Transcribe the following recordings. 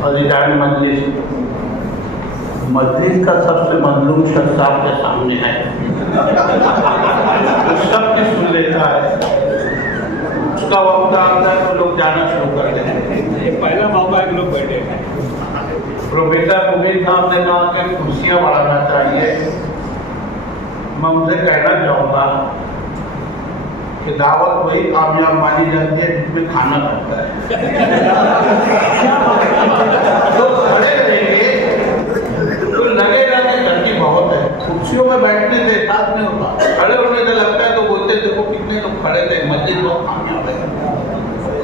अज़ीज़ान मजलिस, मजलिस का सबसे मजलूम शख्स आपके सामने है। सबकी सुन लेता है, उसका वक्त आता है तो लोग जाना शुरू कर देते हैं। ये पहला मौका है कि लोग बैठे हैं। प्रोफेसर मुबीन साहब ने कहा कि कुर्सियाँ बढ़ाना चाहिए। मैं उनसे कहना चाहूँगा कि दावत वही कामयाब मानी जाती है जिसमें खाना बनता है। लोग खड़े रहेंगे तो लगेगा कि गर्मी बहुत है, कुर्सियों में बैठने से एहसास नहीं होता। खड़े होने से लगता है तो बोलते देखो कितने लोग खड़े थे, मस्जिद बहुत कामयाब है।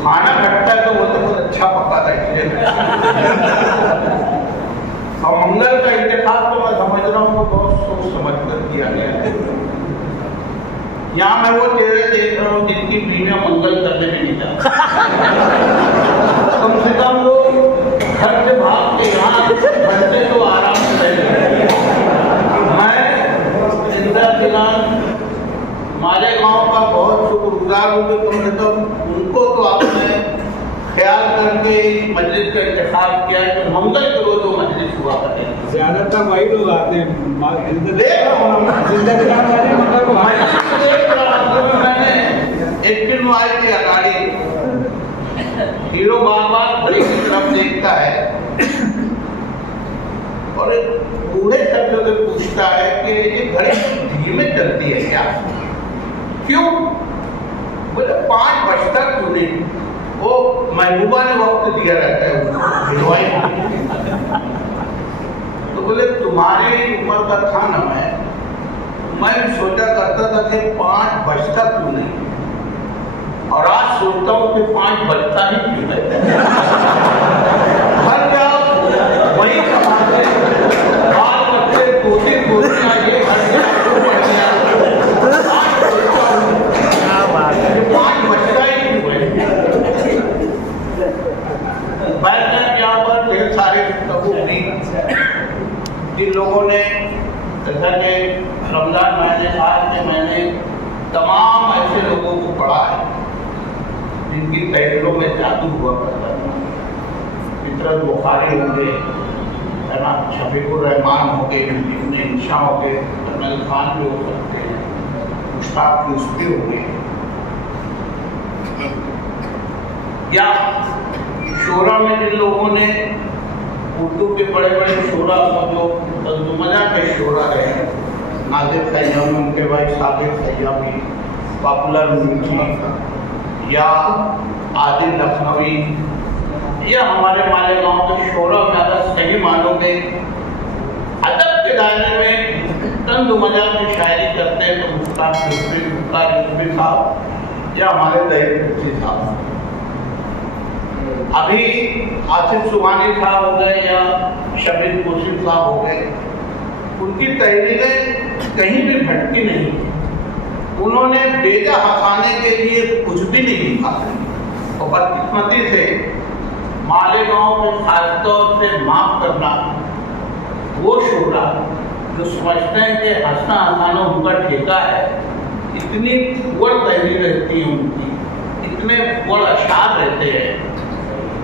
खाना घटता है तो बोलते बहुत अच्छा पका था इसलिए। और मंगल का इंतखाब तो मैं समझ रहा हूँ बहुत सोच समझ कर किया गया है। यहाँ मैं वो चेहरे देख रहा हूँ जिनकी बीवियां मंगल करने में नहीं जाती। कम से कम लोग घर से भाग के यहाँ बैठते तो आराम से बैठे। मैं इंदिरा किलान मालेगांव का बहुत शुक्रगुजार हूँ कि कम से कम उनको तो आपने ख्याल करके इस मस्जिद का इंतखाब किया है कि मंगल के रोज वो मस्जिद हुआ करें। ज्यादातर वही लोग आते हैं। मैंने एक फिल्म आई थी अगाड़ी, हीरो बार बार घड़ी की तरफ देखता है और एक बूढ़े शब्दों से पूछता है कि ये घड़ी धीमे चलती है क्या? क्यों? बोले 5 बजता क्यों नहीं? वो महबूबा ने वक्त दिया रहता है भिजवाई। तो बोले तुम्हारी उम्र का था ना, मैं सोचा करता था कि 5 बजता क्यों नहीं, और आज सोचता हूँ कि 5 बजता ही क्यों है। हर क्या वही कमाते बाल बच्चे पोते पोतियाँ ये हर क्या बजता ही क्यों है। बैठने यहाँ पर ढेर सारे जिन लोगों ने जैसा कि रमजान महीने आज के महीने तमाम ऐसे लोगों को पढ़ा है जिनकी तहरीरों में जादू हुआ करता था। फितरत बुखारी हो गए, है ना, शफीकुर रहमान हो गए, इब्न इंशा हो गए, कर्नल खान भी हो सकते हैं, मुश्ताक यूसुफी हो गए, या शोरा में जिन लोगों ने उर्दू के बड़े बड़े शोरा जो तंजुमना के शोरा रहे, नाजिर खैयामी, उनके भाई साबिर खैयामी, पॉपुलर मीठी या आदिल लखनवी, या हमारे मालेगांव के शोरा में अगर सही मानों में अदब के दायरे में तंजुमना की शायरी करते हैं तो मुश्ताक यूसुफी साहब या हमारे तहरीर कुर्सी साहब, अभी आसिफ सुबहानी साहब हो गए या शबीर कुर्सी साहब हो गए, उनकी तहरीरें कहीं भी भटकी नहीं। उन्होंने बेजा हंसाने के लिए कुछ भी नहीं लिखा और बदकिस्मती से मालेगांव में खासतौर से माफ करना वो शोरा जो समझते हैं कि हंसना हंसाना उनका ठेका है, इतनी पुअर तहरीर रहती है उनकी, इतने पुअर अशार रहते हैं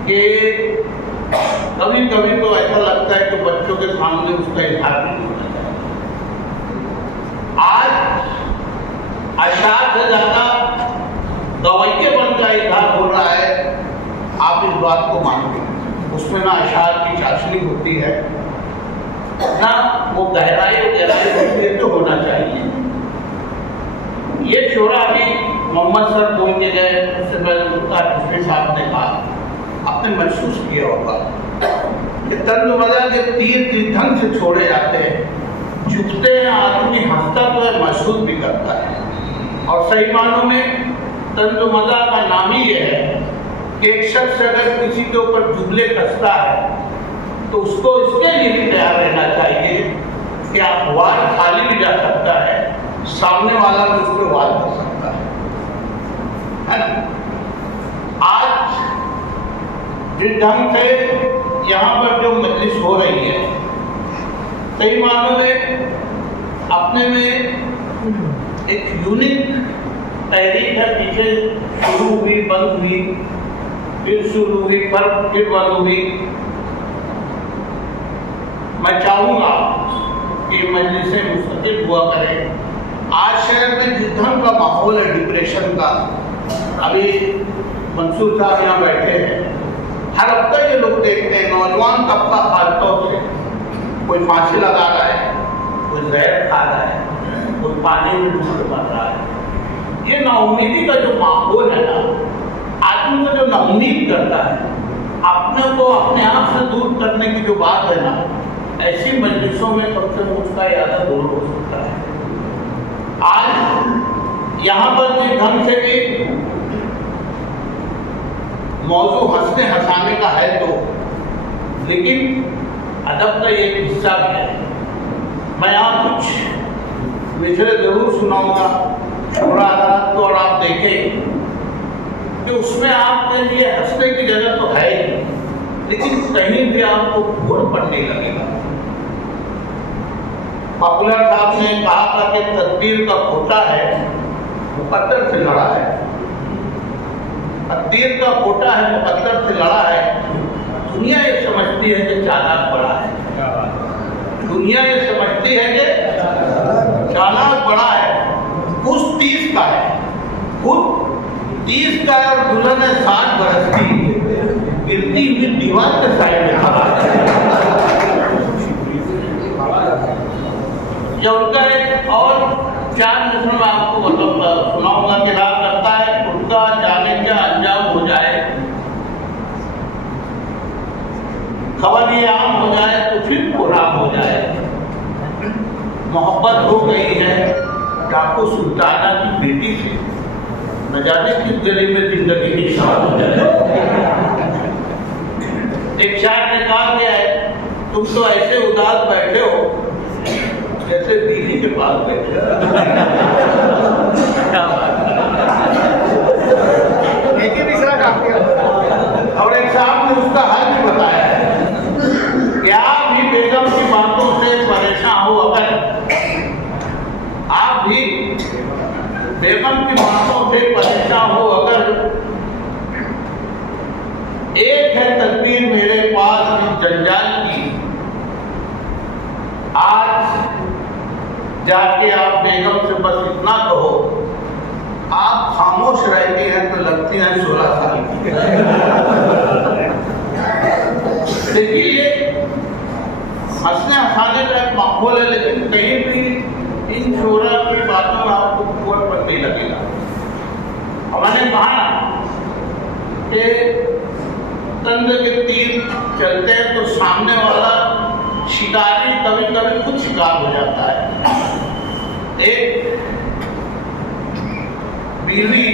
कि कभी कभी तो ऐसा लगता है कि बच्चों के सामने उसका इजहार नहीं होना चाहिए। आज अशार से ज्यादा गवैये बन का इजहार हो रहा है, आप इस बात को मानते हैं। उसमें ना अशार की चाशनी होती है ना वो गहराई होती है तो होना चाहिए। ये शोरा अभी मोहम्मद सर बोल के गए, उससे पहले मुख्तार कुफरी साहब ने कहा, आपने महसूस किया होगा कि तंजुमना के तीर किस ढंग से छोड़े जाते हैं, झुकते हैं, आदमी हंसता तो है, महसूस भी करता है। और सही मानों में तंजुमना का नाम ही ये है कि एक शख्स अगर किसी के ऊपर जुमले कसता है तो उसको इसके लिए भी तैयार रहना चाहिए कि आप वार खाली भी जा सकता है, सामने वाला भी उस पर वार कर सकता है ना। आज जिस ढंग से यहाँ पर जो मजलिस हो रही है, सही मानों में अपने में एक यूनिक तहरीक है। पीछे शुरू हुई, बंद हुई, फिर शुरू हुई, फिर बंद हुई, मैं चाहूँगा कि मजलिसें मुस्तकिल हुआ करें। आज शहर में जिस ढंग का माहौल है डिप्रेशन का, अभी मंसूर साहब यहाँ बैठे हैं, हर हफ्ते ये लोग देखते हैं नौजवान तबका खासतौर से कोई फांसी लगा रहा है, कोई जहर खा रहा है, कोई पानी में डूब मर रहा है। ये नाउम्मीदी का जो माहौल है ना, आदमी को जो नाउम्मीद करता है, अपने को अपने आप से दूर करने की जो बात है ना, ऐसी मजलिसों में कम से कम उसका इरादा दूर हो सकता है। आज यहाँ पर जिस ढंग से भी मौजू हंसने हंसाने का है तो, लेकिन अदब का एक हिस्सा भी है। मैं यहाँ कुछ मिसरे जरूर सुनाऊंगा छोड़ा अदालत को, और आप देखें कि उसमें आपके लिए हंसने की जगह तो है ही, लेकिन कहीं भी आपको घोर पड़ने लगेगा। पॉपुलर साहब ने कहा था कि तकदीर का खोटा है मुकद्दर से लड़ा है, तकदीर का खोटा है मुकद्दर से लड़ा है। दुनिया ये समझती है कि चालाक बड़ा है, दुनिया ये समझती है कि चालाक बड़ा है। उस 30 का है, खुद 30 का है और दुल्हन है 60 बरस की, गिरती हुई दीवार के साइड में खड़ा है। यह उनका एक और 4 मिनट में आपको सुनाऊंगा कि रात लगता है उनका जाने का अंजाम हो जाए, खबर ये आम हो जाए तो फिर खुराक हो जाए। मोहब्बत हो गई है डाकू सुल्ताना की बेटी से, न जाने किस गली में जिंदगी की शान हो जाए। एक शायर ने कहा कि तुम तो ऐसे उदास बैठे हो जैसे बीवी के पास बैठे। और एक साहब ने उसका हल भी बताया है कि आप भी बेगम की बातों से परेशान हो, अगर आप भी बेगम की बातों से परेशान हो, अगर एक है तस्वीर मेरे पास इस जंजाल की, आज जाके आप बेगम से बस इतना कहो, आप खामोश रहती हैं तो लगती हैं 16 साल की। देखिए ये हंसने हंसाने का एक माहौल है, लेकिन कहीं भी इन शोरा की बातों में आपको कुआं पर नहीं लगेगा। हमने कहा कि तंज के तीर चलते हैं तो सामने वाला शिकारी कभी कभी खुद शिकार हो जाता है। एक बीवी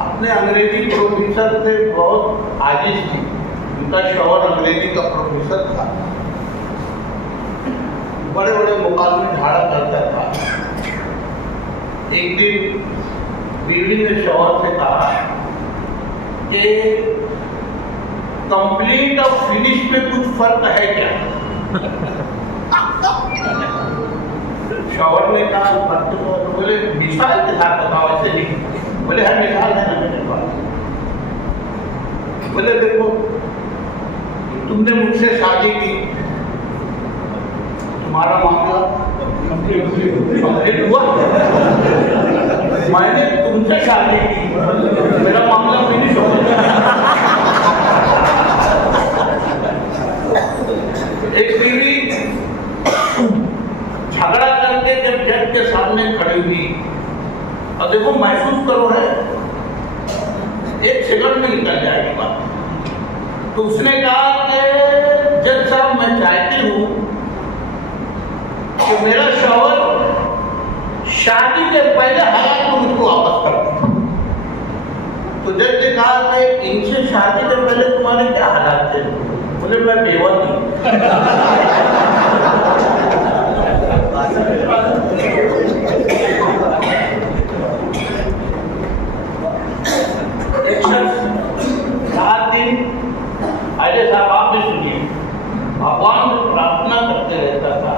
अपने अंग्रेजी प्रोफेसर से बहुत आजिज थी, उनका शौहर अंग्रेजी का प्रोफेसर था, बड़े बड़े मुकाबले झाड़ा करता था। एक दिन बीवी ने शौहर से कहा कि कंप्लीट और फिनिश में कुछ फर्क है क्या? शौहर ने कहा फर्क तो, बोले मिसाल के साथ बताओ, ऐसे नहीं। बोले हर मिसाल है ना मेरे पास। बोले देखो तुमने मुझसे शादी की, तुम्हारा मामला कंप्लीट हुआ, मैंने तुमसे शादी की, मेरा मामला फिनिश हो गया। एक बीवी झगड़ा करके जब जज के सामने खड़ी हुई, और देखो महसूस करो है 1 सेकंड में निकल जाएगी बात, तो उसने कहा कि जज साहब मैं चाहती हूँ कि मेरा शौहर शादी के पहले हालात को मुझको वापस कर। तो जज ने कहा कि इनसे शादी के पहले तुम्हारे क्या हालात थे? बोले मैं बेवा थी। एक शख्स 7 दिन, अजय साहब आप भी सुनिए, भगवान को प्रार्थना करते रहता था,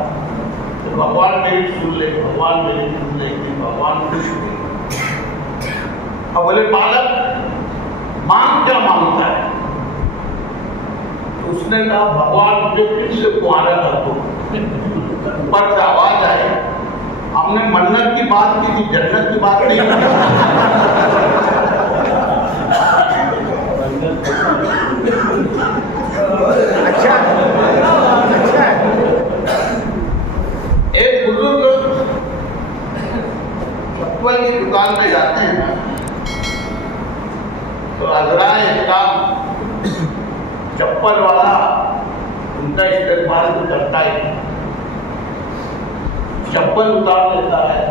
तो भगवान मेरी सुन ले, भगवान मेरी सुन ले, भगवान खुश हुए। अब बोले बालक मांग क्या मांगता है? तो उसने कहा भगवान मुझे फिर से कुआरा कर दो। पर से आवाज आई, हमने मन्नत की बात की थी, जन्नत की बात नहीं की। अच्छा अच्छा। एक बुजुर्ग चप्पल की दुकान में जाते हैं ना, तो अजराए इस्लाम चप्पल वाला उनका इस्तेमाल तो करता ही, चप्पल उतार लेता है,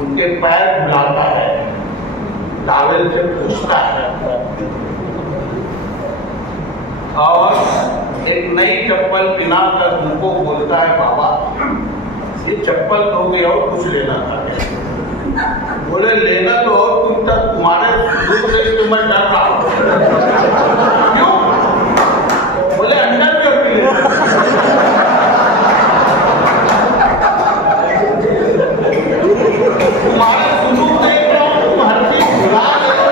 उनके पैर धुलाता है, टॉवेल से पोंछता है और एक नई चप्पल पिना कर उनको बोलता है, बाबा ये चप्पल दोगे और कुछ लेना था। बोले लेना तो और तुम तक तुम्हारे दुख से तो मैं डर रहा हूं। क्यों? बोले अंदर क्यों पी रहे? तुम्हारे सुलूक देख रहा हूं, तुम हर चीज भुला रहे हो,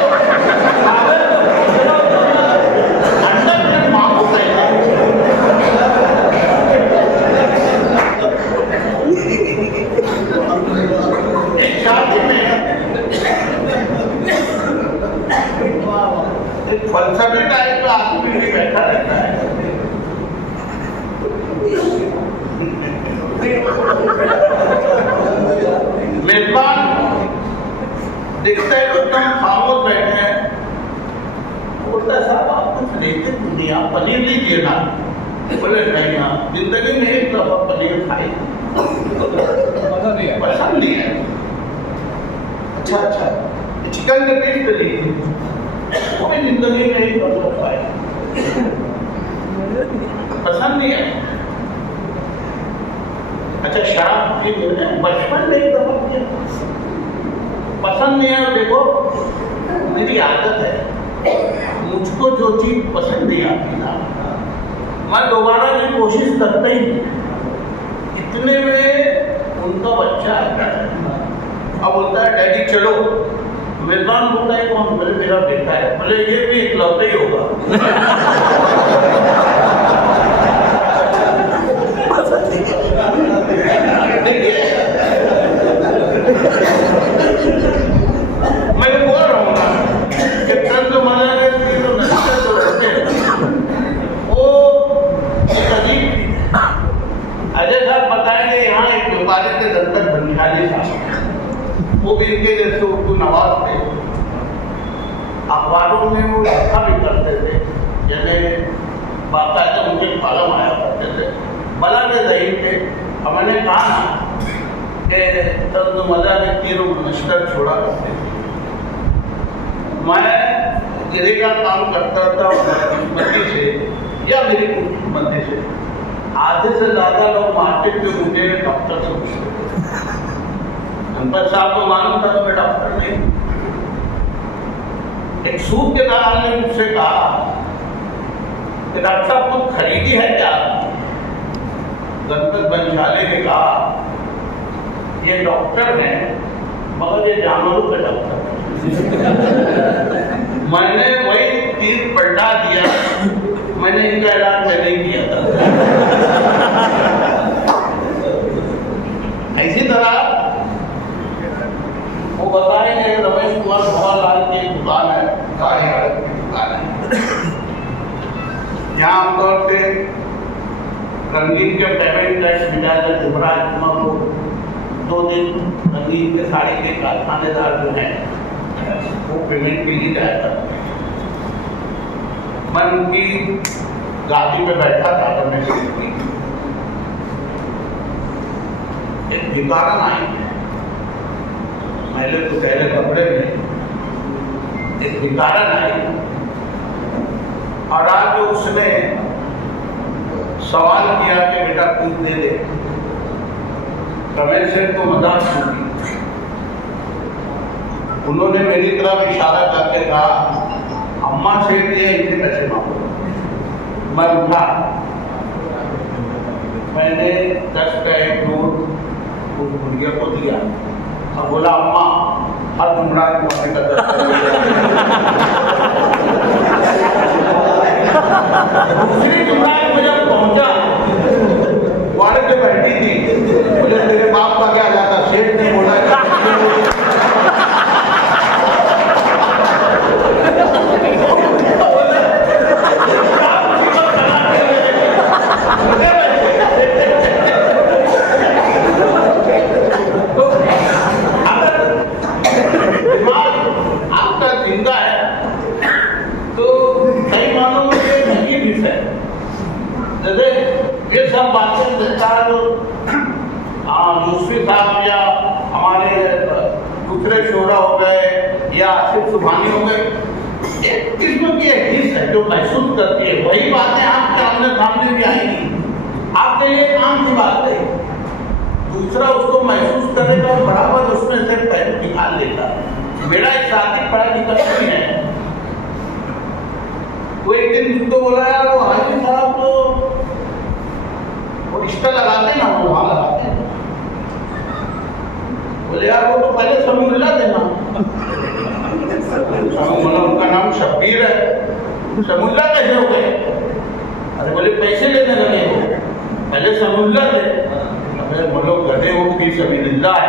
अंदर में मांगो कैसे? एक शादी में एक फलसफी टाइप का आदमी भी बैठा रहता है। मेजबान देखते हैं तो एकदम खामोश बैठे हैं, बोलता है साहब आप कुछ लेते नहीं, आप पनीर लीजिए ना। बोले नहीं ना, जिंदगी में एक दफा पनीर खाई, पसंद नहीं है। अच्छा अच्छा, चिकन के पीस पे लीजिए, वो भी जिंदगी में एक दफा खाई, पसंद नहीं है। अच्छा शराब पी बचपन में एक दफा किया, पसंद नहीं है। देखो मेरी आदत है, मुझको जो चीज पसंद नहीं आती ना, मैं दोबारा की कोशिश करता ही नहीं। इतने में उनका बच्चा आता है, अब बोलता है डैडी चलो। मेजबान बोलता है कौन? बोले मेरा बेटा है। बोले ये भी इकलौता ही होगा। मैं बोल रहा हूँ ना कि तंत्र मजा के तीनों नस्ल जो रहते हैं वो एक अजीब थी। अजय साहब बताएंगे यहाँ एक व्यापारी थे दत्तक बंशाली साहब, वो भी इनके जैसे उर्दू नवाज थे। अखबारों में वो लिखा भी करते थे, जैसे बाकायदा मुझे कॉलम आया करते थे, बला के जहीन थे। अब मैंने कहा ना कि तंत्र मजा के तीनों नस्ल छोड़ा करते थे। मैं गिरे का काम करता था किस्मती से या मेरी किस्मती से आधे से ज्यादा लोग मार्केट में मुझे डॉक्टर से पूछते थे। अंबर साहब को मालूम था तो मैं डॉक्टर नहीं। एक सूट के दलाल ने मुझसे कहा कि डॉक्टर साहब कुछ खरीदी है क्या? दत्तक बंशाली ने कहा ये डॉक्टर है मगर ये जानवरों का डॉक्टर है। मैंने वही तीर पलटा दिया, मैंने इनका इलाज में नहीं किया था। इसी तरह वो बताएंगे रमेश कुमार भवालाल की एक दुकान है, साड़ी हड़प की दुकान है। यहाँ आमतौर से रंगीन के पेमेंट टैक्स मिलाकर युवराज कुमार को 2 दिन रंगीन के साड़ी के कारखानेदार जो हैं वो पेमेंट के लिए जाया करते हैं। मैं उनकी गाड़ी पे बैठा था रमेश की, एक भिखारन आई, मैले तो पहले कपड़े में एक भिखारन आई और आके उसने सवाल किया कि बेटा कुछ दे दे। रमेश सेठ को मजाक सुनी, उन्होंने मेरी तरफ इशारा करके कहा अम्मा सेठ दिए इतने पैसे मांगो। मैं उठा, मैंने 10 का एक नोट उस बुढ़िया को दिया और बोला अम्मा हर जुमरात को का 10 दूसरी जुमरात में जब पहुंचा, वार्ड पे बैठी थी, बोले तेरे बाप का क्या जाता, सेठ ने बोला ये सब बातें सरकार यूसुफी साहब या हमारे दूसरे शोरा हो गए या आसिफ सुभानी हो गए, एक किस्म की हिस्स है जो महसूस करती है, वही बातें आपके आमने सामने भी आएंगी। आपके लिए काम की बात है, दूसरा उसको महसूस करेगा और बराबर उसमें से पहलू निकाल लेगा। मेरा एक साथी पढ़ा लिखा नहीं है, वो एक दिन मुझको बोला यार वो हाजी साहब वो रिश्ता लगाते ना, वो वहां लगाते हैं, बोले यार वो तो पहले समीउल्लाह देना, उनका नाम शब्बीर है, समीउल्लाह कैसे हो गए? अरे बोले पैसे लेने लगे हो, पहले समीउल्लाह दे। अरे बोलो गधे वो भी समीउल्लाह है।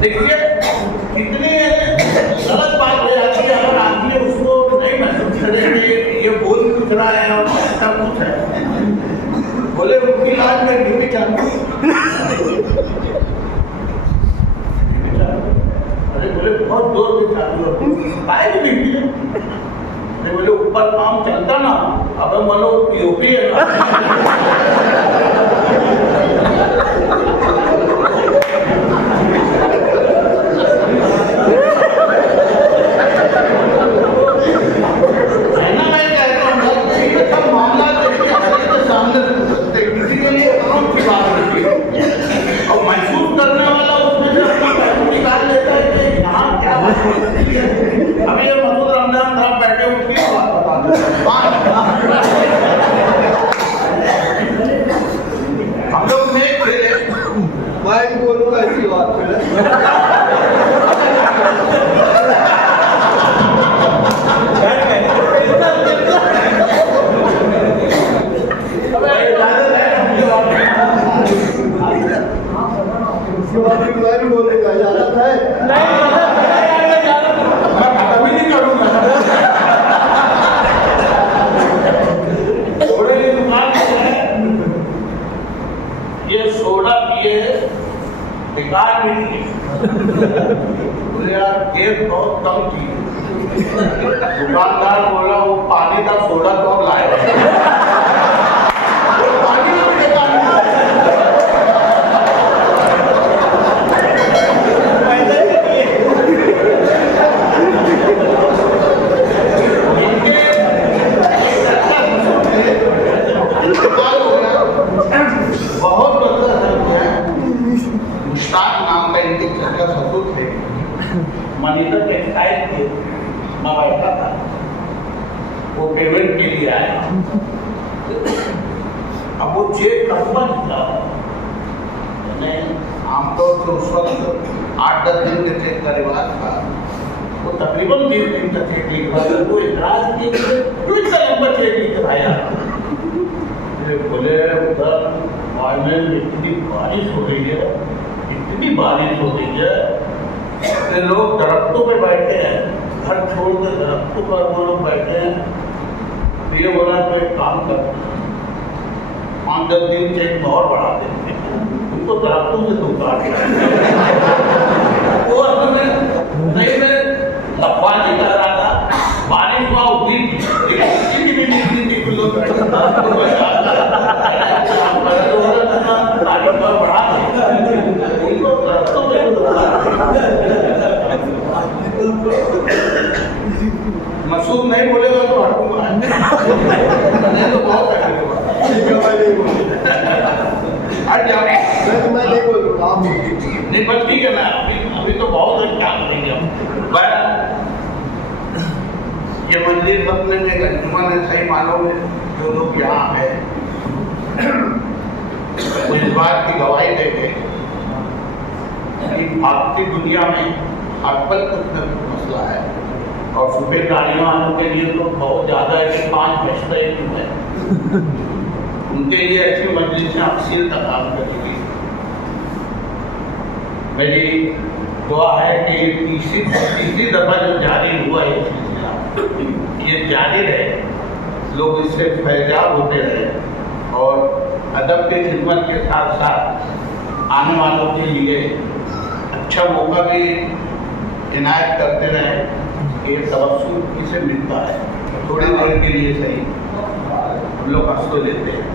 देखिए कितनी गलत बात हो जाती है अगर आदमी उसको नहीं महसूस करेंगे ये बोल कुछ रहा है और ऐसा कुछ है। बोले उनकी लाज में ड्यूटी चालू, अरे बोले बहुत जोर से चालू है ड्यूटी, अरे बोले ऊपर काम चलता ना, अब मनो यूपी है ना। अभी ये मसूद रमजान साहब बैठे उनकी बात बता हम लोग में मैं बोलूँगा ऐसी बात बोलेगा इजाजत है बेकार नहीं बोले यार देर बहुत कम थी, दुकानदार बोला वो पानी का सोडा तो लाए पानी में बेकार बहुत बदला मुश्ताक नाम का इनके घर का ससुर थे, मनीटर के टाइप थे, मैं बैठा था, वो पेमेंट के लिए आया, अब वो चेक कसमा दिखा, मैंने आमतौर पर उस वक्त 8-10 दिन के चेक का रिवाज था, वो तकरीबन 20 दिन का चेक लिखा, वो इतराज किए क्यों इतना लंबा चेक लिख रहा है? बोले उधर में इतनी बारिश हो रही है, इतनी बारिश हो रही है, लोग दरख्तों पे बैठे हैं, घर छोड़ के दरख्तों पर वो लोग बैठे हैं। ये बोला तो एक काम करते 5-10 दिन चेक और बढ़ा देते हैं, उनको दरख्तों से धोखा वो असल में सही में लफा निकल रहा था, बारिश वहाँ उठी मसूद नहीं बोलेगा तो हटूंगा, नहीं तो बहुत हट जाओ। मैं नहीं बोल रहा हूँ, आप नहीं बस ठीक है ना, अभी तो बहुत है, क्या करेंगे हम। ये मंदिर बदलने में एक अंजुमन है, सही मानों में जो लोग यहाँ है वो इस बात की गवाही देंगे कि भागती दुनिया में हर पल कुछ न कुछ मसला है, और सुबह गाड़ियों वालों के लिए तो बहुत ज़्यादा है कि 5 बजता ही क्यों है। उनके लिए ऐसी मजलिसें अक्सर का काम करेगी। मेरी दुआ है कि तीसरी दफा जो जारी हुआ ये सिलसिला, ये जारी रहे, लोग इससे फैजाब होते रहे और अदब की खिदमत के साथ साथ आने वालों के लिए अच्छा मौका भी इनायत करते रहे कि ये तवज्जो किसे मिलता है, थोड़ी देर के लिए सही हम लोग हंस तो लेते हैं।